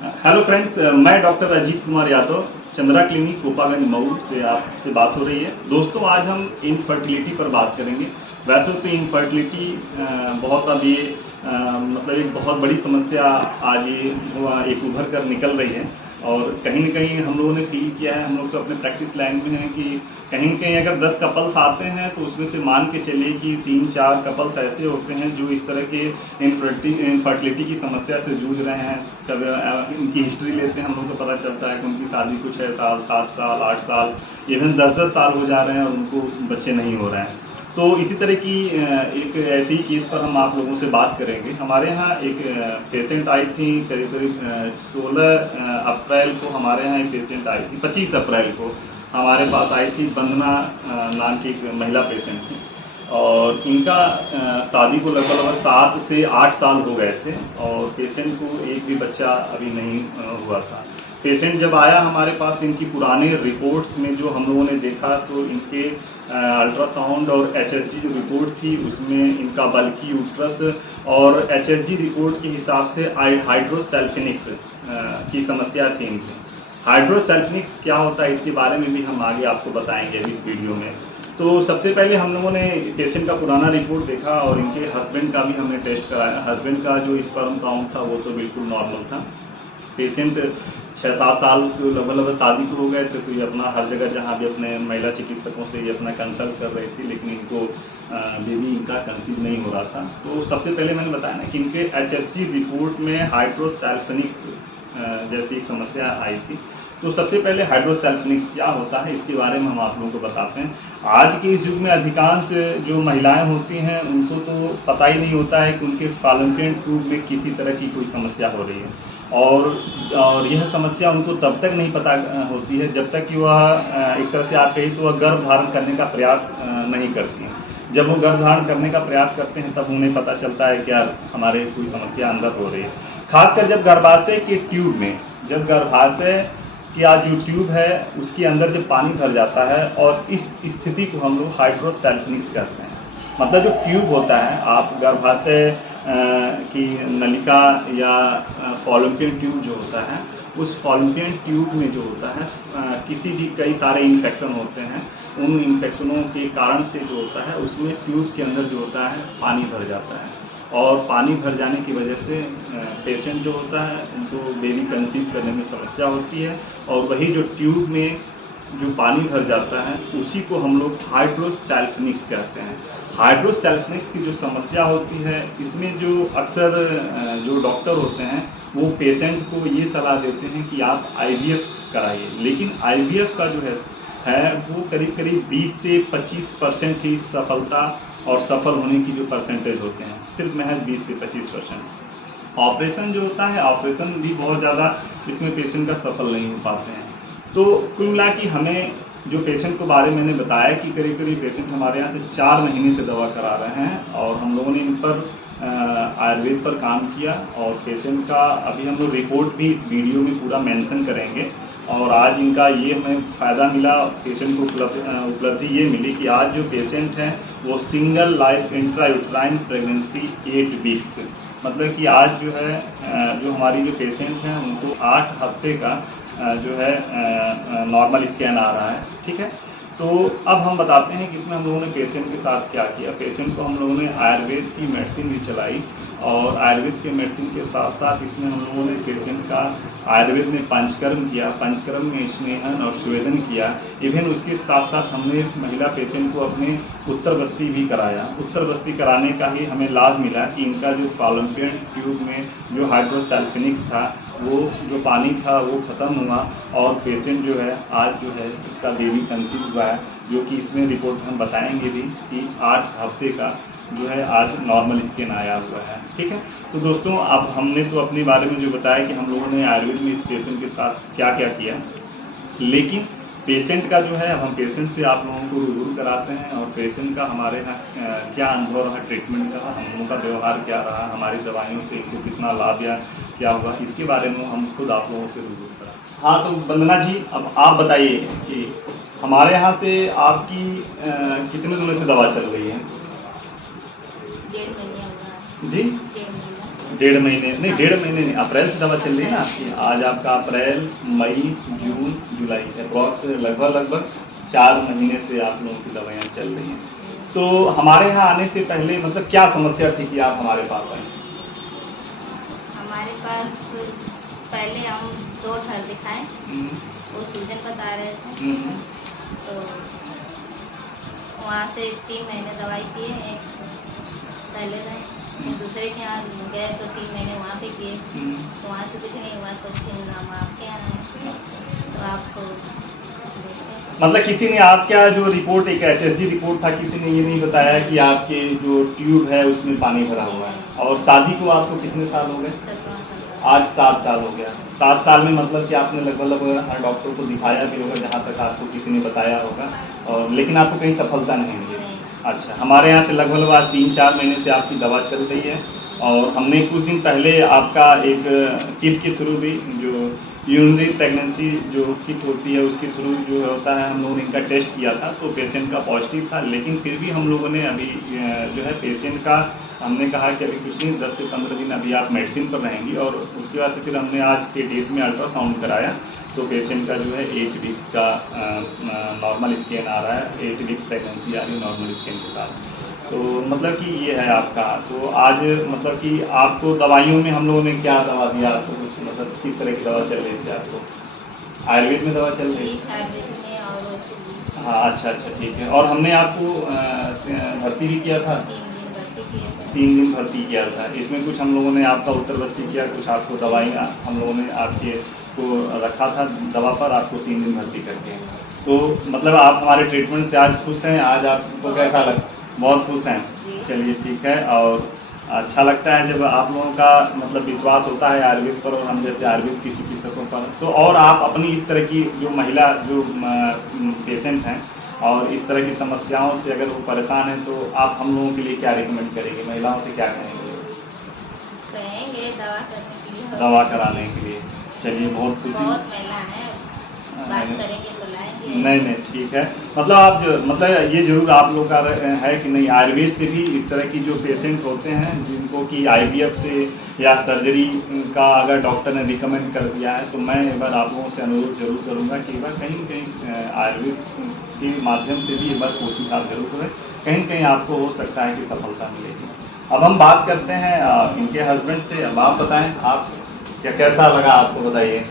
Hello friends, मैं doctor Ajit Kumar Yadav, Chandra clinic Kopaganj Mau से आपसे बात हो रही है। दोस्तों, आज हम इनफर्टिलिटी पर बात करेंगे। वैसे तो इनफर्टिलिटी बहुत अभी मतलब एक बहुत बड़ी समस्या आज ये एक उभर कर निकल रही है। और कहीं न कहीं हम लोगों ने फील किया है, हम लोग तो अपने प्रैक्टिस लाइन में हैं कि कहीं न कहीं अगर 10 कपल्स आते हैं तो उसमें से मान के चलिए कि 3-4 कपल्स ऐसे होते हैं जो इस तरह के इनफर्टिलिटी की समस्या से जूझ रहे हैं। कभी इनकी हिस्ट्री लेते हैं, हम लोग को पता चलता है कि उनकी शादी को 6 साल, 7 साल, 8 साल, इवन 10-10 साल हो जा रहे हैं और उनको बच्चे नहीं हो रहे हैं। तो इसी तरह की एक ऐसी केस पर हम आप लोगों से बात करेंगे। हमारे यहाँ एक पेशेंट आई थी करीब 16 अप्रैल को हमारे यहाँ एक पेशेंट आई थी। 25 अप्रैल को हमारे पास आई थी वंदना नाम की एक महिला पेशेंट थी। और इनका शादी को लगभग 7 से 8 साल हो गए थे और पेशेंट को एक भी बच्चा अभी नहीं हुआ था। पेशेंट जब आया हमारे पास, इनकी पुराने रिपोर्ट्स में जो हम लोगों ने देखा तो इनके अल्ट्रासाउंड और एचएसजी जो रिपोर्ट थी उसमें इनका बल्कि यूट्रस और एचएसजी रिपोर्ट के हिसाब से हाइड्रोसेल्फिनिक्स की समस्या थी इनकी। हाइड्रोसेल्फिनिक्स क्या होता है इसके बारे में भी हम आगे आपको बताएंगे अभी इस वीडियो में। तो सबसे पहले हम लोगों ने पेशेंट का पुराना रिपोर्ट देखा और इनके हस्बैंड का भी हमने टेस्ट कराया। हस्बैंड का जो स्पर्म काउंट था वो तो बिल्कुल नॉर्मल था। पेशेंट 6-7 साल को लगभग शादी को हो गए थे, तो ये अपना हर जगह जहाँ भी अपने महिला चिकित्सकों से ये अपना कंसल्ट कर रही थी, लेकिन इनको बेबी इनका कंसीव नहीं हो रहा था। तो सबसे पहले मैंने बताया ना कि इनके एचएसजी रिपोर्ट में हाइड्रोसेल्फिनिक्स जैसी एक समस्या आई थी। तो सबसे पहले हाइड्रोसेल्फिनिक्स क्या होता है इसके बारे में हम आप लोगों को बताते हैं। आज के इस युग में अधिकांश जो महिलाएं होती हैं उनको तो पता ही नहीं होता है कि उनके फालोपियन ट्यूब में किसी तरह की कोई समस्या हो रही है। और यह समस्या उनको तब तक नहीं पता होती है जब तक कि वह एक तरह से आप कहें तो वह गर्भ धारण करने का प्रयास नहीं करती हैं। जब वो गर्भ धारण करने का प्रयास करते हैं तब उन्हें पता चलता है कि यार हमारे कोई समस्या अंदर हो रही है। खासकर जब गर्भाशय के ट्यूब में, जब गर्भाशय कि आज जो ट्यूब है उसके अंदर जब पानी भर जाता है और इस स्थिति को हम लोग हाइड्रोसेल्फिनिक्स कहते हैं। मतलब जो ट्यूब होता है, आप गर्भाशय की नलिका या फॉलोपियन ट्यूब जो होता है, उस फॉलोपियन ट्यूब में जो होता है किसी भी कई सारे इन्फेक्शन होते हैं। उन इन्फेक्शनों के कारण से जो होता है उसमें ट्यूब के अंदर जो होता है पानी भर जाता है और पानी भर जाने की वजह से पेशेंट जो होता है उनको बेबी कंसीव करने में समस्या होती है। और वही जो ट्यूब में जो पानी भर जाता है उसी को हम लोग हाइड्रोसेल्फिनिक्स कहते हैं। हाइड्रोसेल्फिनिक्स की जो समस्या होती है इसमें जो अक्सर जो डॉक्टर होते हैं वो पेशेंट को ये सलाह देते हैं कि आप आईवीएफ कराइए, लेकिन आईवीएफ का जो है वो करीब 20 से 25% ही सफलता और सफल होने की जो परसेंटेज होते हैं, सिर्फ महज 20 से 25%। ऑपरेशन जो होता है, ऑपरेशन भी बहुत ज़्यादा इसमें पेशेंट का सफल नहीं हो पाते हैं। तो कुल मिला कि हमें जो पेशेंट को बारे में मैंने बताया कि करीब पेशेंट हमारे यहाँ से 4 महीने से दवा करा रहे हैं और हम लोगों ने इन पर आयुर्वेद पर काम किया और पेशेंट का अभी हम लोग रिपोर्ट भी इस वीडियो में पूरा मेंशन करेंगे। और आज इनका ये हमें फ़ायदा मिला, पेशेंट को उपलब्धि ये मिली कि आज जो पेशेंट हैं वो single life intrauterine pregnancy 8 weeks, मतलब कि आज जो है जो हमारी जो पेशेंट हैं उनको 8 हफ्ते का जो है नॉर्मल स्कैन आ रहा है। ठीक है, तो अब हम बताते हैं कि इसमें हम लोगों ने पेशेंट के साथ क्या किया। पेशेंट को हम लोगों ने आयुर्वेद की मेडिसिन भी चलाई और आयुर्वेद के मेडिसिन के साथ साथ इसमें हम लोगों ने पेशेंट का आयुर्वेद में पंचकर्म किया, पंचकर्म में स्नेहन और स्वेदन किया। इवन उसके साथ साथ हमने महिला पेशेंट को अपने उत्तर बस्ती भी कराया। उत्तर बस्ती कराने का ही हमें लाभ मिला कि इनका जो फॉलोपियन ट्यूब में जो हाइड्रोसेल्फिनिक्स था वो जो पानी था वो ख़त्म हुआ और पेशेंट जो है आज जो है उसका बेबी कंसीव हुआ है, जो कि इसमें रिपोर्ट हम बताएंगे भी कि 8 हफ्ते का जो है आज नॉर्मल स्कैन आया हुआ है। ठीक है, तो दोस्तों अब हमने तो अपने बारे में जो बताया कि हम लोगों ने आयुर्वेद में इस पेशेंट के साथ क्या क्या किया, लेकिन पेशेंट का जो है हम पेशेंट से आप लोगों को रूबरू कराते हैं और पेशेंट का हमारे यहाँ क्या अनुभव रहा ट्रीटमेंट का, हम लोगों का व्यवहार क्या रहा, हमारी दवाइयों से इनको कितना लाभ या क्या हुआ, इसके बारे में हम खुद आप लोगों से रूबरू करा। हाँ, तो वंदना जी अब आप बताइए कि हमारे यहाँ से आपकी कितने दिनों से दवा चल रही है? 1.5 महीने हुआ जी, डेढ़ महीने नहीं, डेढ़ महीने नहीं, अप्रैल से दवा चल रही है ना आपकी। आज आपका अप्रैल, मई, जून, जुलाई, अप्रॉक्स लगभग 4 महीने से आप लोगों की दवाइयाँ चल रही हैं। तो हमारे यहाँ आने से पहले मतलब क्या समस्या थी कि आप हमारे पास आए? हमारे पास पहले हम 2 ठर दिखाए, वो सूजन बता रहे थे, तो वहाँ से 3 महीने दवाई किए, एक पहले गए, फिर दूसरे के यहाँ गए तो 3 महीने वहाँ पे किए, तो वहाँ से कुछ नहीं हुआ, तो फिर हम आपके यहाँ आए, तो आपको मतलब किसी ने आपका जो रिपोर्ट, एक HSG रिपोर्ट था, किसी ने ये नहीं बताया कि आपके जो ट्यूब है उसमें पानी भरा हुआ है? और शादी को आपको कितने साल हो गए? 17 आज 7 साल हो गया। 7 साल में मतलब कि आपने लगभग हर डॉक्टर को दिखाया भी होगा जहाँ तक आपको किसी ने बताया होगा, और लेकिन आपको कहीं सफलता नहीं मिली। अच्छा, हमारे यहाँ से लगभग आज 3-4 महीने से आपकी दवा चल रही है, और हमने कुछ दिन पहले आपका एक किट के थ्रू भी, जो यूरिनरी प्रेगनेंसी जो किट होती है उसके थ्रू जो होता है, हम लोगों ने इनका टेस्ट किया था, तो पेशेंट का पॉजिटिव था, लेकिन फिर भी हम लोगों ने अभी जो है पेशेंट का हमने कहा कि अभी कुछ नहीं, 10 से 15 दिन अभी आप मेडिसिन पर रहेंगी, और उसके बाद से फिर हमने आज के डेट में अल्ट्रासाउंड कराया, तो पेशेंट का जो है 8 वीक्स का नॉर्मल स्कैन आ रहा है, 8 वीक्स प्रेगनेंसी आ रही है नॉर्मल स्कैन के साथ। तो मतलब कि ये है आपका। तो आज मतलब कि आपको दवाइयों में हम लोगों ने क्या दवा दिया आपको, कुछ मतलब किस तरह की दवा चल रही थी आपको? आयुर्वेद में दवा चल रही थी? हाँ, अच्छा, ठीक है। और हमने आपको भर्ती भी किया था? 3 दिन भर्ती किया था। इसमें कुछ हम लोगों ने आपका उत्तर बस्ती किया, कुछ आपको दवाइयाँ हम लोगों ने आपके को रखा था दवा पर, आपको 3 दिन भर्ती करके। तो मतलब आप हमारे ट्रीटमेंट से आज खुश हैं? आज आपको कैसा लगा? बहुत खुश हैं। चलिए ठीक है। और अच्छा लगता है जब आप लोगों का मतलब विश्वास होता है आयुर्वेद पर, और हम जैसे आयुर्वेद के चिकित्सकों पर। तो और आप अपनी इस तरह की जो महिला जो पेशेंट हैं और इस तरह की समस्याओं से अगर वो परेशान हैं, तो आप हम लोगों के लिए क्या रिकमेंड करेंगे? महिलाओं से क्या कहेंगे? दवा करने के लिए, दवा कराने के लिए। चलिए, बहुत खुशी। बहुत महिला है, बात करेंगे तो लाएंगे। नहीं, ठीक है। मतलब आप जो मतलब ये ज़रूर आप लोग का है कि नहीं, आयुर्वेद से भी इस तरह की जो पेशेंट होते हैं जिनको कि IVF से या सर्जरी का अगर डॉक्टर ने रिकमेंड कर दिया है, तो मैं एक बार आप लोगों से अनुरोध जरूर करूँगा कि एक बार कहीं कहीं आयुर्वेद के माध्यम से भी एक बार कोशिश आप जरूर करें, कहीं आपको हो सकता है कि सफलता मिलेगी। अब हम बात करते हैं इनके हस्बैंड से। अब आप बताएं, आप कैसा लगा आपको, बताइए।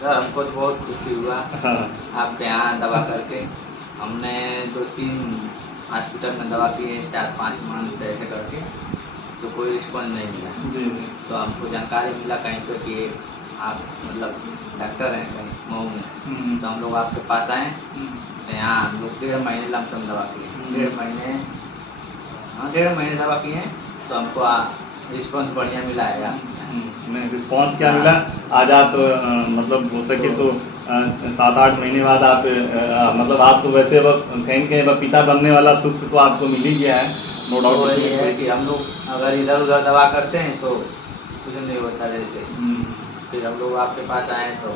सर, हमको तो बहुत खुशी हुआ आपके यहाँ दवा करके। हमने 2-3 हॉस्पिटल में दवा किए, 4-5 मंथ ऐसे करके, तो कोई रिस्पॉन्स नहीं मिला। तो हमको जानकारी मिला कहीं पर कि आप मतलब डॉक्टर हैं कहीं मऊ में, तो हम लोग आपके पास आए। तो यहाँ हम लोग 1.5 महीने लमसम दवा किए, 1.5 महीने दवा किए, तो हमको रिस्पॉन्स बढ़िया मिला है। नहीं, रिस्पॉन्स क्या मिला? आज आप मतलब हो सके तो 7-8 महीने बाद आप मतलब आप तो वैसे कहीं पिता बनने वाला सुख तो आपको मिल ही गया है, नो डाउट। ये है कि हम लोग अगर इधर उधर दवा करते हैं तो कुछ नहीं होता, जैसे फिर हम लोग आपके पास आए तो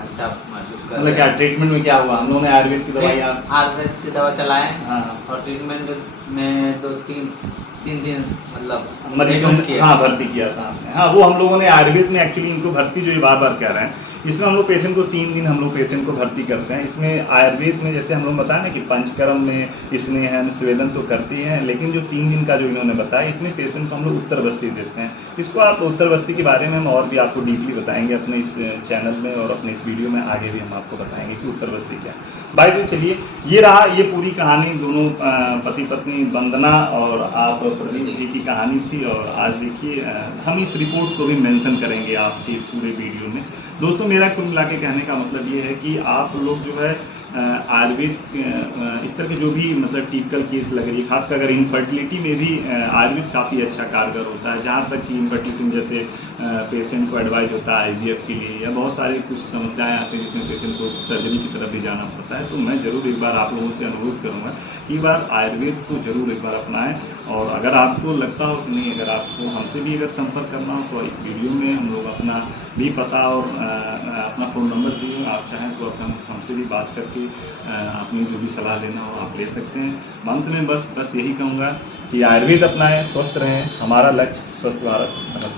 अच्छा महसूस कर। मतलब क्या ट्रीटमेंट में क्या हुआ? हम लोगों ने आयुर्वेद की दवाई आयुर्वेद की दवा चलाएं। हाँ। और ट्रीटमेंट में 2-3 दिन मतलब भर्ती किया था आपने। हाँ, वो हम लोगों ने आयुर्वेद में एक्चुअली इनको भर्ती, जो ये बार कह रहे हैं, इसमें हम लोग पेशेंट को 3 दिन हम लोग पेशेंट को भर्ती करते हैं। इसमें आयुर्वेद में जैसे हम लोग बताएं ना कि पंचकर्म में स्नेहन स्वेदन तो करते हैं, लेकिन जो 3 दिन का जो इन्होंने बताया, इसमें पेशेंट को हम लोग उत्तर बस्ती देते हैं। इसको आप उत्तर बस्ती के बारे में हम और भी आपको डीपली बताएंगे अपने इस चैनल में, और अपने इस वीडियो में आगे भी हम आपको बताएंगे कि उत्तर बस्ती क्या है। भाई तो चलिए, ये रहा ये पूरी कहानी दोनों पति पत्नी वंदना और आप प्रदीप जी की कहानी थी। और आज देखिए हम इस रिपोर्ट को भी मेंशन करेंगे आपके इस पूरे वीडियो में। दोस्तों, मेरा कुल मिला के कहने का मतलब ये है कि आप लोग जो है आयुर्वेद इस तरह के जो भी मतलब टिपिकल केस लग रही है, खासकर अगर इनफर्टिलिटी में भी आयुर्वेद काफ़ी अच्छा कारगर होता है। जहाँ तक कि इनफर्टिलिटी में जैसे पेशेंट को एडवाइज होता है IVF के लिए, या बहुत सारी कुछ समस्याएं आती हैं जिसमें पेशेंट को सर्जरी की तरफ भी जाना पड़ता है। तो मैं ज़रूर एक बार आप लोगों से अनुरोध करूँगा कि एक बार आयुर्वेद को ज़रूर एक बार अपनाएं। और अगर आपको लगता हो कि नहीं, अगर आपको हमसे भी अगर संपर्क करना हो, तो इस वीडियो में हम लोग अपना भी पता और अपना फ़ोन नंबर दिए, आप चाहें तो अपन हमसे भी बात करके अपनी जो भी सलाह लेना हो आप ले सकते हैं। अंत में बस यही कहूँगा कि आयुर्वेद अपनाएं, स्वस्थ रहें। हमारा लक्ष्य स्वस्थ भारत। नमस्कार।